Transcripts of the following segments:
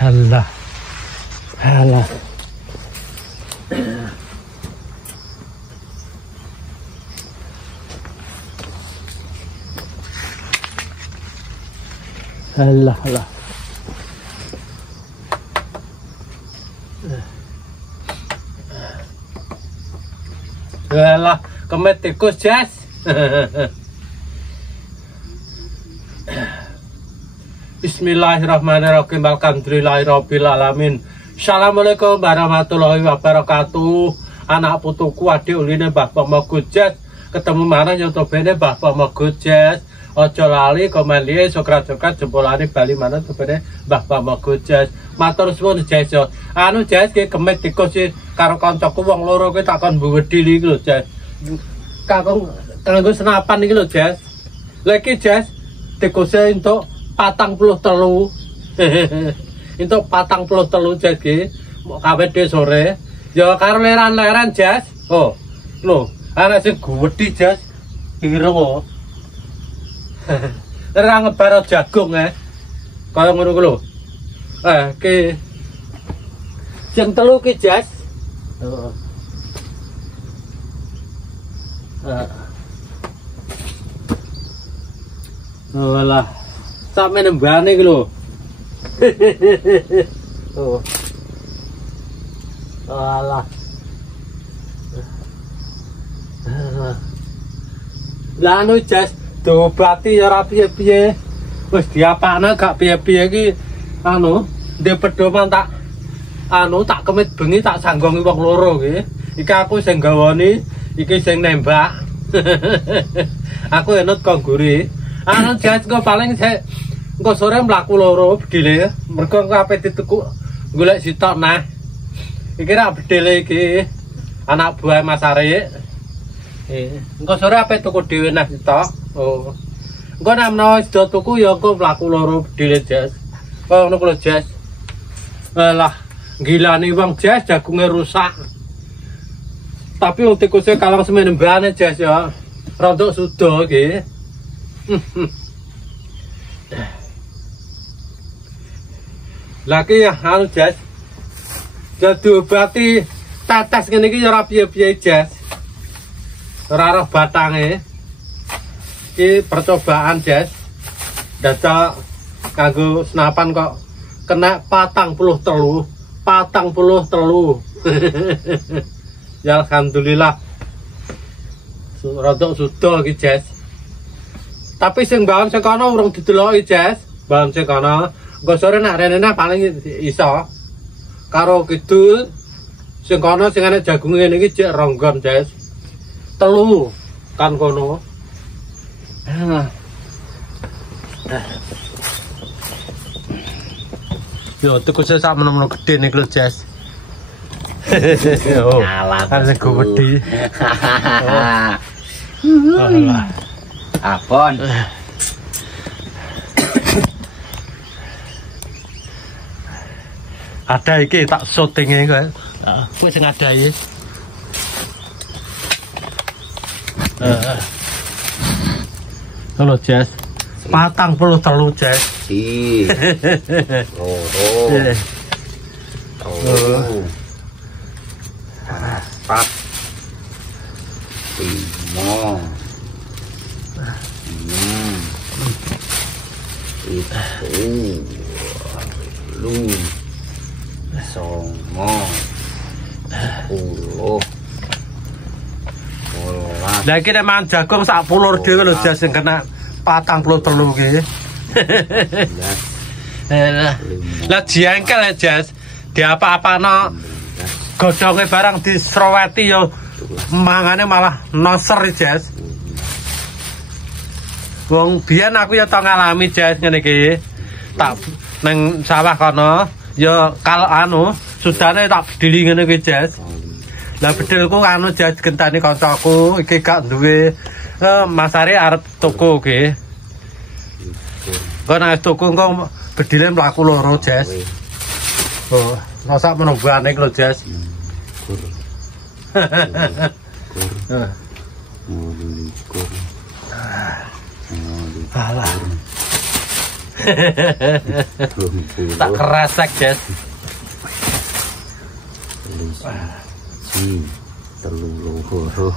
Alah. Alah. Alah, alah. Alah, kemet tikus, Jas. Bismillahirrahmanirrahim. Alhamdulillahirabbil alamin. Assalamualaikum warahmatullahi wabarakatuh. Anak putuku adik uline Mbah Pomogo Jas. Ketemu mana YouTube-ne Mbah Pomogo Jas. Ojo lali komen liye sokrat-sokrat jempolane bali mana tepene Mbah Pomogo Jas. Matur suwun Jas. Anu Jas ki kemet tikus karo kancaku wong loro kuwi takon mbedhi iki lho Jas. Kakung kanggo senapan iki lho Jas. Lah iki Jas tikuse entuk 43. Entuk 43 Jas ki kawet sore. Ya karo leran-leran Jas. Oh, lho, ana sing gedhi Jas. Ireng kok. Ora ngebaro jagung kaya ngono ku lho. Ki sing telu ki Jas. Walah. Sampe nembane iki lho. Oh. Walah. Lah anu Jas diobati ya ora piye-piye. Wis diapakne gak piye-piye iki anu, ndek pedoman tak anu tak kemit bengi tak sanggongi wong loro iki. Iki aku sing gawani, iki sing nembak. Aku enut kok guri. Anu Jas kok paling sik engko sore mlaku loro bedile. Mergo engko ape dituku golek sitok nah. Iki ra bedile iki. Anak buah Mas Arik. Engko sore ape tuku dhewe nah sitok. Oh. Engko nek menawa sedo tuku ya engko mlaku loro bedile Jas. Oh ngono kuwi Jas. Alah, gilane wong Jas jagunge rusak. Tapi wong tikuse kalang semembane Jas ya. Rontok sudo iki. Lagi ya anu Jas. Jadi obati tetes ngene iki ya ora piye-piye Jas. Ora roh batange. Iki percobaan Jas. Dadak kanggo senapan kok kena 43. Ya alhamdulillah. Rodok sudo iki Jas. Tapi sing bahan sing kono urung dideloki Jas. Bahan sing kono engko sore nek rene paling iso. Karo kidul sing kono sing ana jagung ngene iki jek ronggon Jas. 3 kan kono. Yo tikusnya sak menawa gede nih lho Jas. Oh, kan sing gede. Abon. Ada iki tak syutinge kok. Kuwi sing ada iki. Halo Jas. 43 Jas. Oh. Pat. Limo. Itu. Lu. Songo. 10. Lah iki nek mangan jagung sak pulur dhewe lho Jas sing kena 43 iki. Lah jengkel ya Jas. Diapa-apano godhonge barang disroweti ya mangane malah noser Jas. Wong biyen aku ya tau ngalami Jas ngene iki. Tak nang sawah kono ya kalau anu sudane tak bedili ngene iki Jas. Lah bedilku anu Jas gentane kancaku iki gak duwe Mas Ari arep tuku iki. Kok nek tuku engko bedile mlaku loro Jas. Oh, masak menunggane lho Jas. Alah. Tak keresek, Jas. Telu loro.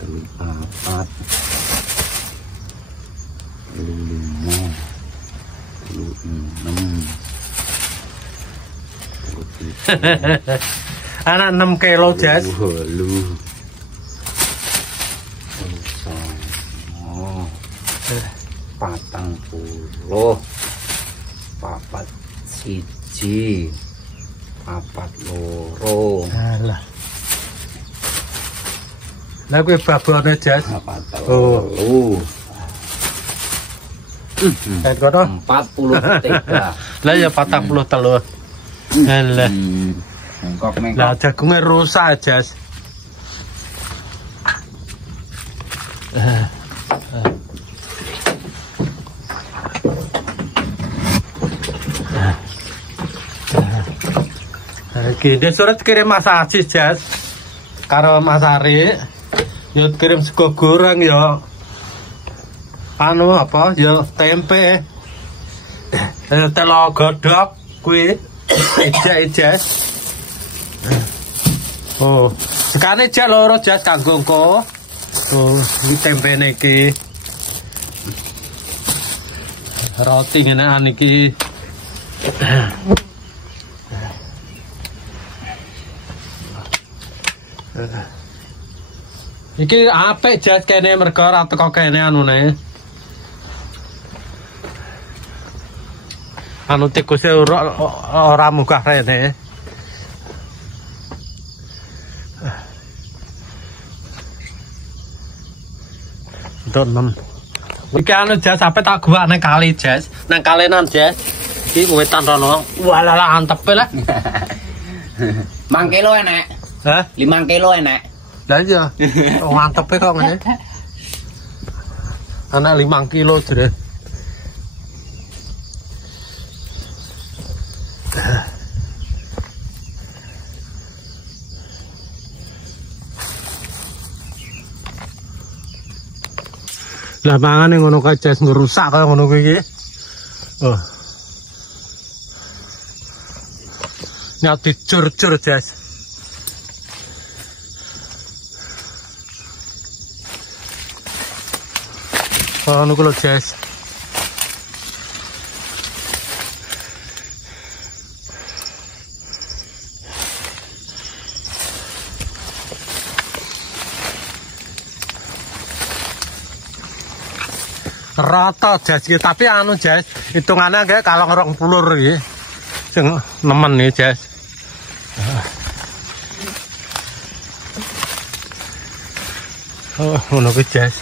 Telu papat. Telu lima. Telu enam. Anak 6 kilo, Jas. Lu. Patang puluh. Papat siji. Papat loro. Alah. Lah kuwi babone, Jas. Papat telu. Kan kono 43. lah ya 43. Alah. Mengkok. Lah jagungnya rusak, Jas. Iki surat kirim Mas Aziz, Jas. Karo Mas Ari. Yo kirim sego goreng yo. Anu apa? Yo tempe. Telo godhog kuwi. Ijek. Oh, sekane jak loro, Jas, kanggo engko. Oh, iki tempene iki. Roti ngenekan iki. Iki apik, Jas, kene mergo ora teko kene anune. Anu tikuse ora munggah rene. Untuk 6. Iki anu, Jas, sampe tak gua nang kali, Jas. Nang kalenan, Jas. Iki wetan rono. Walah antepe lah. 5 kilo enek. Hah? 5 kilo enek. Lah iya. Antepe kok ngene. Anak 5 kilo jere. Lah mangane ngono kae, Jas, ngerusak kaya ngono kuwi iki. Oh. Nek dicur-cur, Jas. Oh, ngono kuwi lho, Jas. Rata, Jas, tapi anu, Jas, hitungannya kayak kalau ngerong pulur iki. Sing nemen nih, Jas. Oh, ngono kuwi, Jas.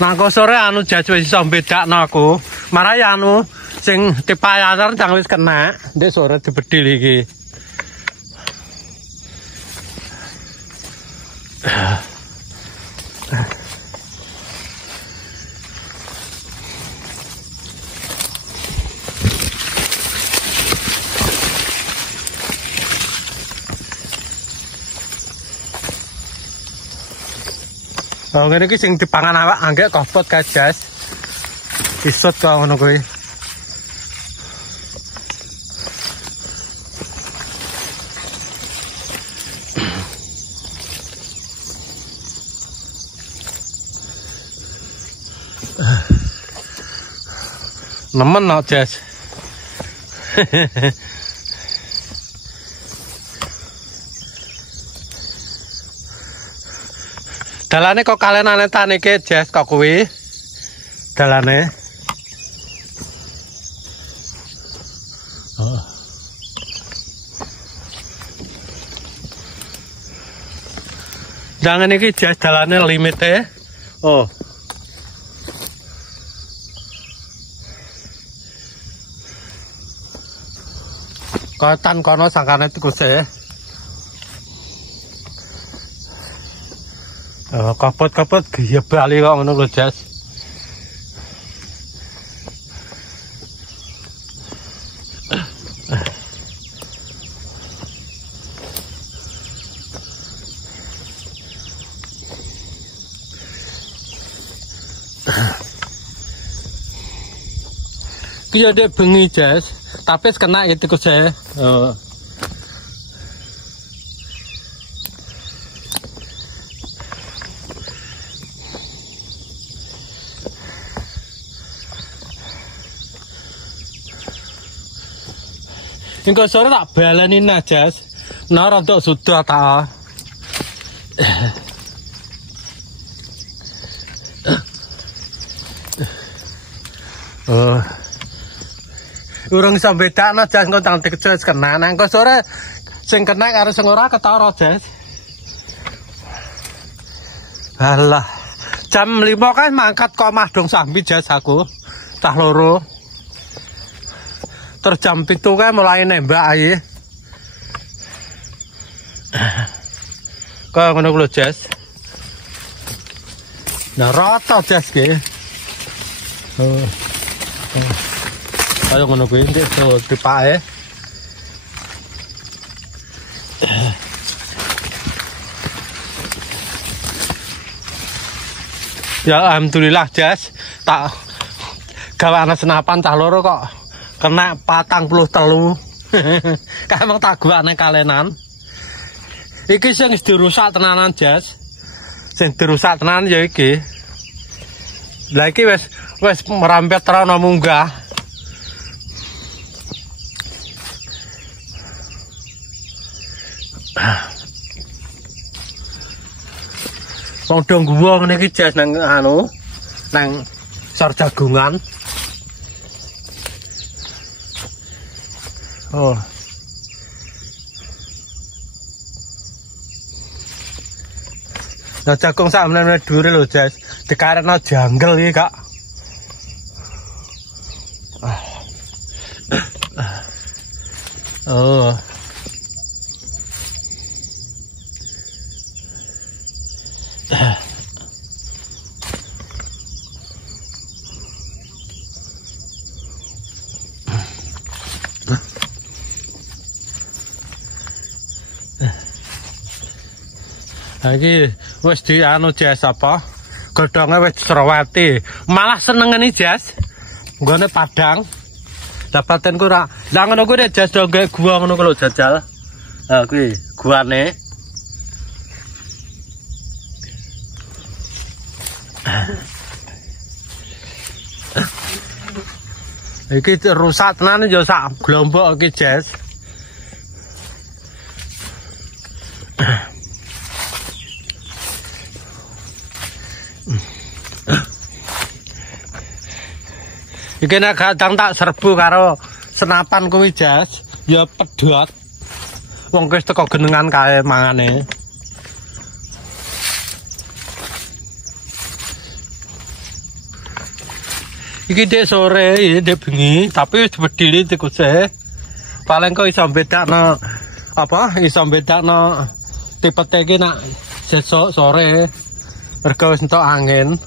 Nangko sore anu, Jas, wis iso bedakno aku. Marai anu sing dipayar jang wis kena, ndek sore dibedil iki. Oh, ngene iki sing dipangan awak anggek kopot kae, Jas. Isut kok ngono kuwi. Nemen no, Jas. Dalane kok kalenane tanike, Jas, kok kuwi. Dalane. Oh. Jangan iki, Jas, dalane limite. Oh. Kotan kono sangkane tikuse. Oh, kapot-kapot gaya bali kok ngono lho, Jas. iki ya dek bengi Jas, tapi kena gitu kok saya. Engko sore tak baleni nah Jas. Nah rada sudah ta. Urung iso bedakno Jas engko tang dikecus kena. Nang engko sore sing kena karo sing ora ketara Jas. Alah. Jam 5 kan mangkat kok Madung Sambi Jas aku. Cah loro. Terus jam 7 kan mulai nembak ae. Kok ngono ku lho Jas. Nah rata Jas ki. Ayo ngono kuwi ndek dipake. Ya alhamdulillah Jas, tak gawe ana senapan cah loro kok kena 43. Kae emang tak guane kalenan. Iki sing dirusak tenanan Jas. Sing dirusak tenanan ya iki. Lah iki wis merampet terana munggah. Wong dong gua ngene iki Jas nang anu nang sor jagungan. Oh. Nah jagung sak meneh dhuwur lho Jas. Dikarena janggal iki Kak. Oh. Iki wis di anu Jas apa? Godhonge wis cerowati. Malah senengane Jas. Nggone Padang. Dapatenku ra. Lah ngono kuwi Jas do gawe gua ngono ku lho jajal. Ha kuwi guane. Iki rusak tenan yo sak glombok iki Jas. Iki nek kadang tak serbu karo senapan kuwi Jas, ya pedhot. Wong wis teko genengan kae mangane. Iki dek sore, dek bengi, tapi wis bedhili tikuse. Paling kok iso bedakno apa? Iso bedakno tipete iki nak sesuk sore. Mergo wis entuk angin.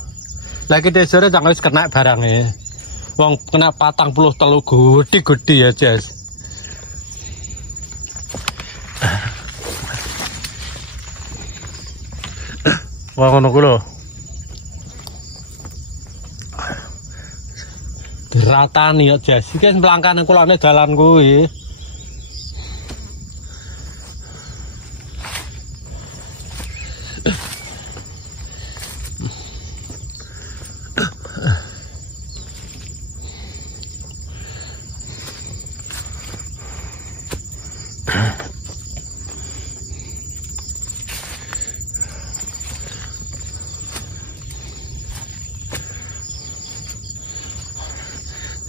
Lah iki dek sore tak wis kena barange. Wong kena 43 gede ya Jas. Wah ngono ku lho. Diratani ya Jas. Iki mlangkane kulane dalan kuwi.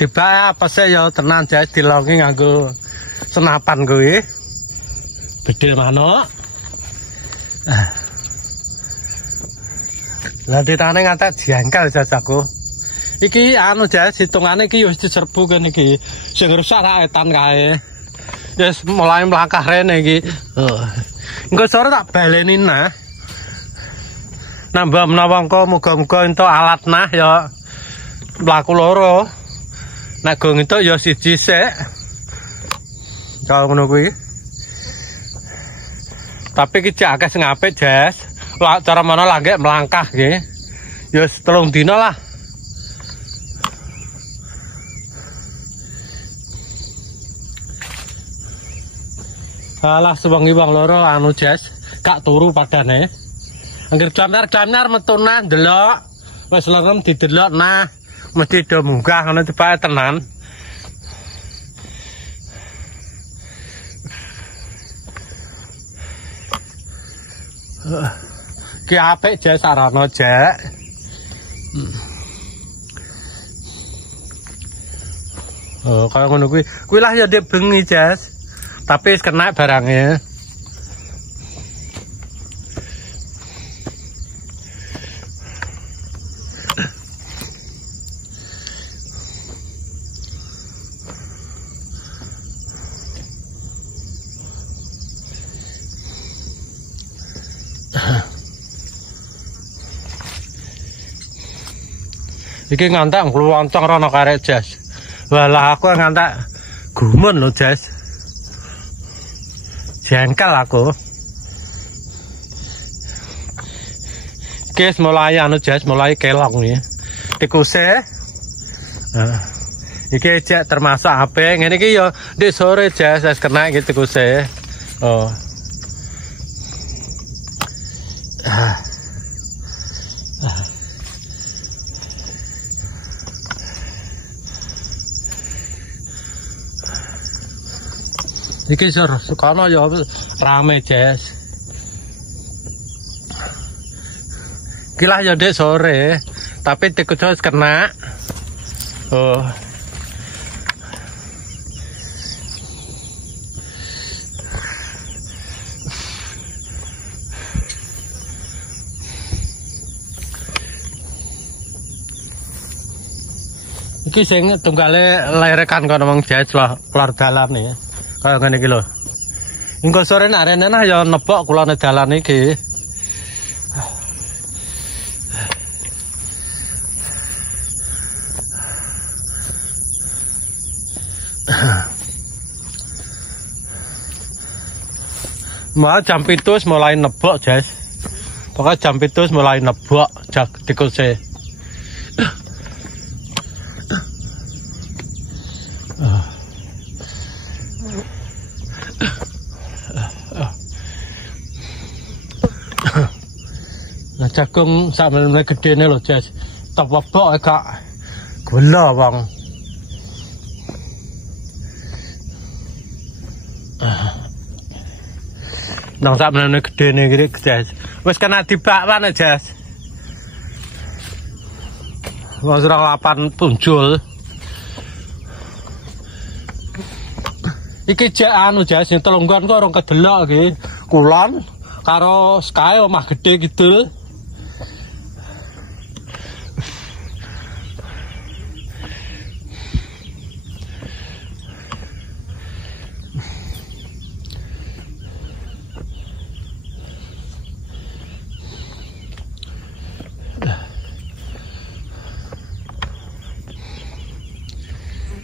Tiba apa sih ya tenan Jas dilongi nganggo senapan kuwi. Bedil manuk. Lah ditane ngantek jangkal Jas aku. Iki anu Jas hitungane iki wis diserbu kene iki. Sing rusak ra etan kae. Wis mulai mlangkah rene iki. Engko sore tak baleni nah. Nambah menawa engko muga-muga entuk alat nah ya mlaku loro. Nek go ngentuk ya siji sik. Kalau ngono kuwi. Tapi iki jek akeh sing apik, Jas. Lah cara mana lagi melangkah nggih. Ya 3 dina lah. Alah sewengi wong loro anu Jas, gak turu padane. Angger jamnar metuna ndelok, wis lengem didelok nah mesti do munggah ngono cepake tenan. Ki apik Jas sarana Jek. Oh, kaya ngono kuwi lah ya ndek bengi Jas. Tapi wis kena barangnya. Iki ngantek ngluwoncong rono karek Jas. Walah aku ngantek gumun lho Jas. Jengkel aku. Iki mulai anu Jas, mulai kelong nih. Tikuse. Iki Jek termasuk apik. Ngene iki ya ndek sore Jas wis kena iki tikuse. Oh. Iki Sukono ya rame Jas. Kilah ya ndek sore, tapi tikus wis kena. Oh. Iki sing tunggale lerekan kono wong Jas lah keluar dalan iki. Kaya ngene iki lho. Engko sore nek arene nah ya nebok kulone dalan iki. Mau jam 7 mulai nebok, Jas. Pokoke jam 7 mulai nebok jak tikuse. Nah jagung sakmene gedene lho Jas. Tepok gak gula wong. Nang sakmene gedene iki Jas. Wis kena dibakwan Jas. Wis ora lapan punjul. Iki Jek anu Jas sing telunggon kok orang kedelok iki. Kulon karo Sky omah gede kidul.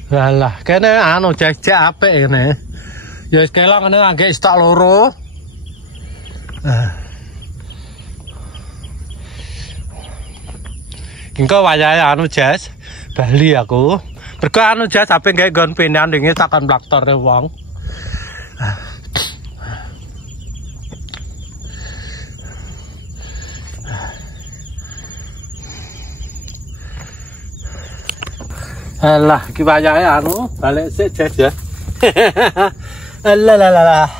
Walah, kene anu Jek apik kene. Ya wis kelong ngene ngangge stok loro. Engko wayahe anu Jas, bali aku. Mergo anu Jas ape gawe nggon penan wingi takon plaktore wong. Alah, iki wayahe anu balik sik Jas ya. Alah.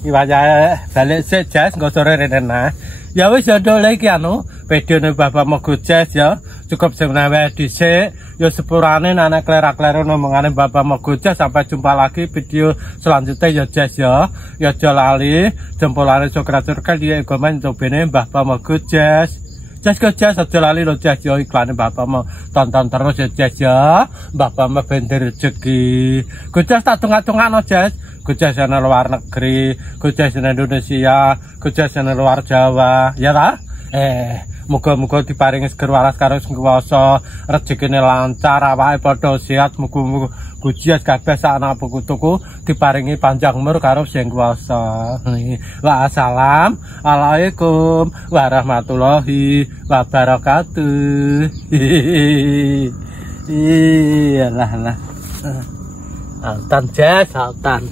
Iki wayahe balik sik Jas nggo sore rene nah. Ya wis ya dole iki anu videone Bapak Mogo Jas ya. Cukup semenawa dhisik. Ya sepurane anak klerak-kleru omongane Bapak Mogo Jas. Sampai jumpa lagi video selanjutnya ya Jas ya. Ya aja lali jempolane cokrat-cokrat ya komen cobene Bapak Mogo Jas. Jas aja lali lo Jas ya iklane Bapak mau tonton terus ya Jas ya. Bapak mau bender rezeki. Jas tak tungak-tungakno Jas. Jas ana luar negeri, Jas ana Indonesia, Jas ana luar Jawa, ya ta? Muga-muga diparingi seger waras karo sing kuwasa, rezekine lancar, awake padha sehat, muga-muga Jas kabeh sak anak putuku diparingi panjang umur karo sing kuwasa. Wassalamualaikum warahmatullahi wabarakatuh. Iyalah. Altan Jas, Altan.